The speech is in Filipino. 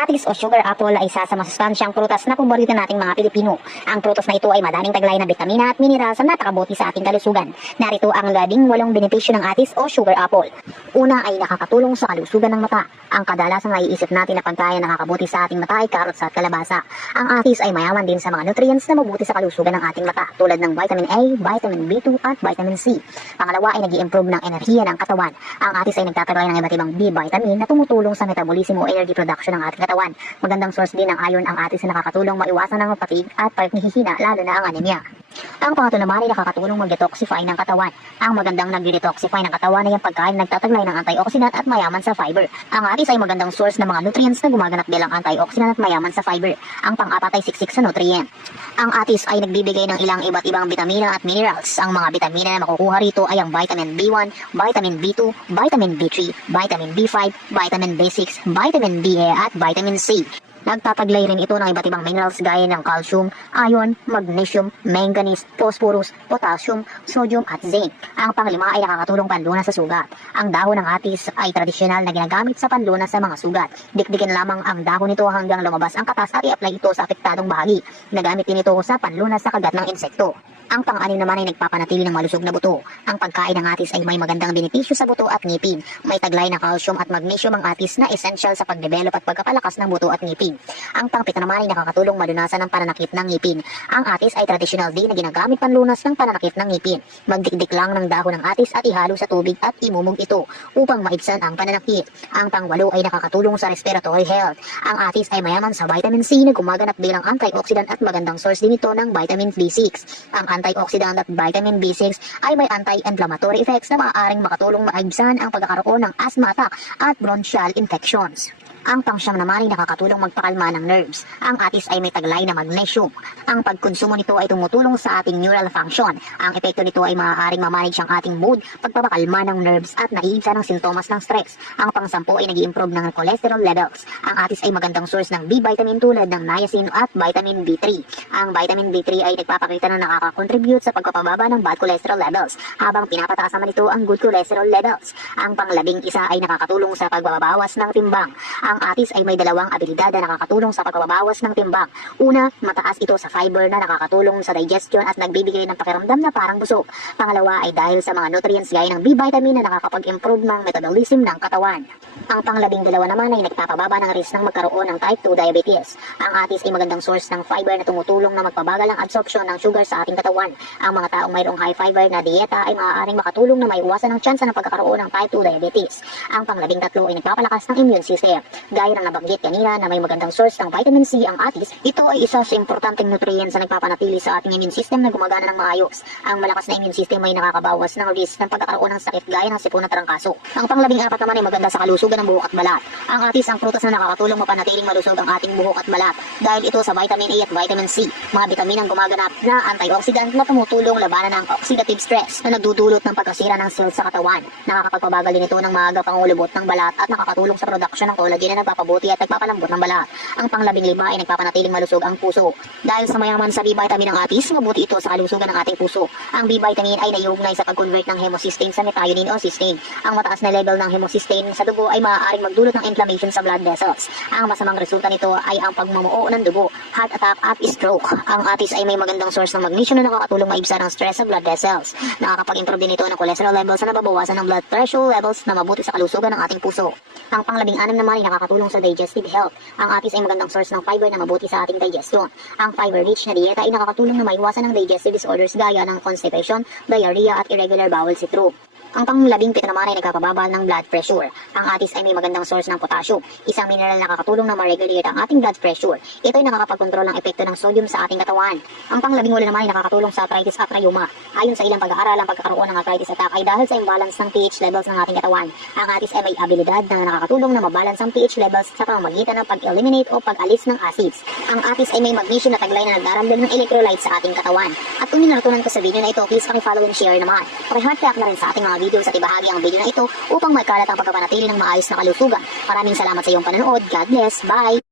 atis o sugar apple ay isa sa masustansyang prutas na paborito nating mga Pilipino. Ang prutas na ito ay madaming taglay na bitamina at mineral sa napakabuti sa ating kalusugan. Narito ang labing walong benepisyo ng atis o sugar apple. Una ay nakakatulong sa kalusugan ng mata. Ang kadalasang naiisip natin na pagkain na nakakabuti sa ating mata ay karot at kalabasa. Ang atis ay mayaman din sa mga nutrients na mabuti sa kalusugan ng ating mata tulad ng vitamin A, vitamin B2 at vitamin C. Pangalawa ay nag improve ng enerhiya ng katawan. Ang atis ay nagtataglay ng iba't ibang B vitamin na tumutulong sa metabolismo energy production ng ating katawan. Magandang source din ng iron ang atis na nakakatulong maiwasan ng fatigue at paghihina lalo na ang anemia. Ang pangatlo naman ay nakakatulong mag-detoxify ng katawan. Ang magandang nag-detoxify ng katawan ay ang pagkain na nagtataglay ng antioxidant at mayaman sa fiber. Ang atis ay magandang source ng mga nutrients na gumaganap bilang antioxidant at mayaman sa fiber. Ang pang-apat ay siksik sa nutrient. Ang atis ay nagbibigay ng ilang iba't ibang bitamina at minerals. Ang mga bitamina na makukuha rito ay ang vitamin B1, vitamin B2, vitamin B3, vitamin B5, vitamin B6, vitamin BA at vitamin C. Nagtataglay rin ito ng iba't ibang minerals gaya ng calcium, iron, magnesium, manganese, phosphorus, potassium, sodium at zinc. Ang panglima ay nakakatulong panlunas sa sugat. Ang dahon ng atis ay tradisyonal na ginagamit sa panlunas sa mga sugat. Dikdikin lamang ang dahon nito hanggang lumabas ang katas at i-apply ito sa apektadong bahagi. Nagamit din ito sa panlunas sa kagat ng insekto. Ang pang-anim naman ay nagpapanatili ng malusog na buto. Ang pagkain ng atis ay may magandang benepisyo sa buto at ngipin. May taglay na calcium at magnesium ang atis na essential sa pagdevelop at pagkapalakas ng buto at ngipin. Ang pangpito naman ay nakakatulong malunasan ng pananakit ng ngipin. Ang atis ay tradisyonal din na ginagamit panlunas ng pananakit ng ngipin. Magdikdik lang ng dahon ng atis at ihalo sa tubig at imumog ito upang maibsan ang pananakit. Ang pangwalo ay nakakatulong sa respiratory health. Ang atis ay mayaman sa vitamin C na gumaganap bilang antioxidant at magandang source din ito ng vitamin B6. Ang antioxidant at vitamin B6 ay may anti-inflammatory effects na maaaring makatulong maibsan ang pagkakaroon ng asthma attack at bronchial infections. Ang pangsyam naman ay nakakatulong magpakalma ng nerves. Ang atis ay may taglay na magnesium. Ang pagkonsumo nito ay tumutulong sa ating neural function. Ang epekto nito ay maaaring mamanage ang ating mood, pagpapakalma ng nerves at naiibsan ng sintomas ng stress. Ang pangsampu ay nag improve ng cholesterol levels. Ang atis ay magandang source ng B vitamin tulad ng niacin at vitamin B3. Ang vitamin B3 ay nagpapakita na nakaka-contribute sa pagpapababa ng bad cholesterol levels, habang pinapataas naman ito ang good cholesterol levels. Ang panglabing isa ay nakakatulong sa pagbabawas ng timbang. Ang atis ay may dalawang abilidad na nakakatulong sa pagbabawas ng timbang. Una, mataas ito sa fiber na nakakatulong sa digestion at nagbibigay ng pakiramdam na parang busog. Pangalawa ay dahil sa mga nutrients gaya ng B vitamin na nakakapag-improve ng metabolism ng katawan. Ang panglabing dalawa naman ay nagpapababa ng risk ng magkaroon ng type 2 diabetes. Ang atis ay magandang source ng fiber na tumutulong na magpabagal ang absorption ng sugar sa ating katawan. Ang mga taong mayroong high fiber na dieta ay maaaring makatulong na maiwasan ang tsansa ng pagkakaroon ng type 2 diabetes. Ang panglabing tatlo ay nagpapalakas ng immune system. Gaya ng nabanggit kanina na may magandang source ng vitamin C ang atis, ito ay isa sa importanteng nutrients na nagpapanatili sa ating immune system na gumagana ng maayos. Ang malakas na immune system ay nakakabawas ng risk ng pagkakaroon ng sakit gaya ng sipon at trangkaso. Ang panglabing apat naman ay maganda sa kalusugan ng buhok at balat. Ang atis ang prutas na nakakatulong mapanatiling malusog ang ating buhok at balat dahil ito sa vitamin A at vitamin C, mga bitaminang gumaganap na antioxidant na tumutulong labanan ng oxidative stress na nagdudulot ng pagkasira ng cells sa katawan. Nakakapagpabagal din ito ng maaga pangulubot ng balat at nakakatulong sa production ng collagen na nagpapabuti at nagpapalambot ng balat. Ang panglabing lima ay nagpapanatiling malusog ang puso. Dahil sa mayaman sa B vitamin ng atis, mabuti ito sa kalusugan ng ating puso. Ang B vitamin ay naiugnay sa pag-convert ng hemocysteine sa methionine o cysteine. Ang mataas na level ng hemocysteine sa dugo ay maaaring magdulot ng inflammation sa blood vessels. Ang masamang resulta nito ay ang pagmumuo ng dugo, heart attack at stroke. Ang atis ay may magandang source ng magnesium na nakakatulong maibsan ang stress sa blood vessels. Nakakapag-improve din ito ng cholesterol levels na nababawasan ng blood pressure levels na mabuti sa kalusugan ng ating puso. Ang panglabing anim naman ay nakakatulong sa digestive health. Ang atis ay magandang source ng fiber na mabuti sa ating digestion. Ang fiber-rich na dieta ay nakakatulong na maiwasan ng digestive disorders gaya ng constipation, diarrhea at irregular bowel syndrome. Ang panglabing pito naman ay nagkakababal ng blood pressure. Ang atis ay may magandang source ng potassium, isang mineral na nakakatulong na ma-regulate ang ating blood pressure. Ito ay nakakapagkontrol ng epekto ng sodium sa ating katawan. Ang panglabing walo naman ay nakakatulong sa arthritis at rheuma. Ayon sa ilang pag-aaral, ang pagkakaroon ng arthritis attack ay dahil sa imbalance ng pH levels ng ating katawan. Ang atis ay may abilidad na nakakatulong na mabalance ang pH levels sa pamamagitan ng pag-eliminate o pag-alis ng acids. Ang atis ay may magnesium na taglay na nagdaragdag ng electrolytes sa ating katawan. At kung natutunan ko sa video na ito, please paki-follow and share naman. Paki-heart na rin sa ating mga videos at ibahagi ang video na ito upang may kalat ang pagkapanatili ng maayos na kalusugan. Maraming salamat sa iyong panonood. God bless. Bye!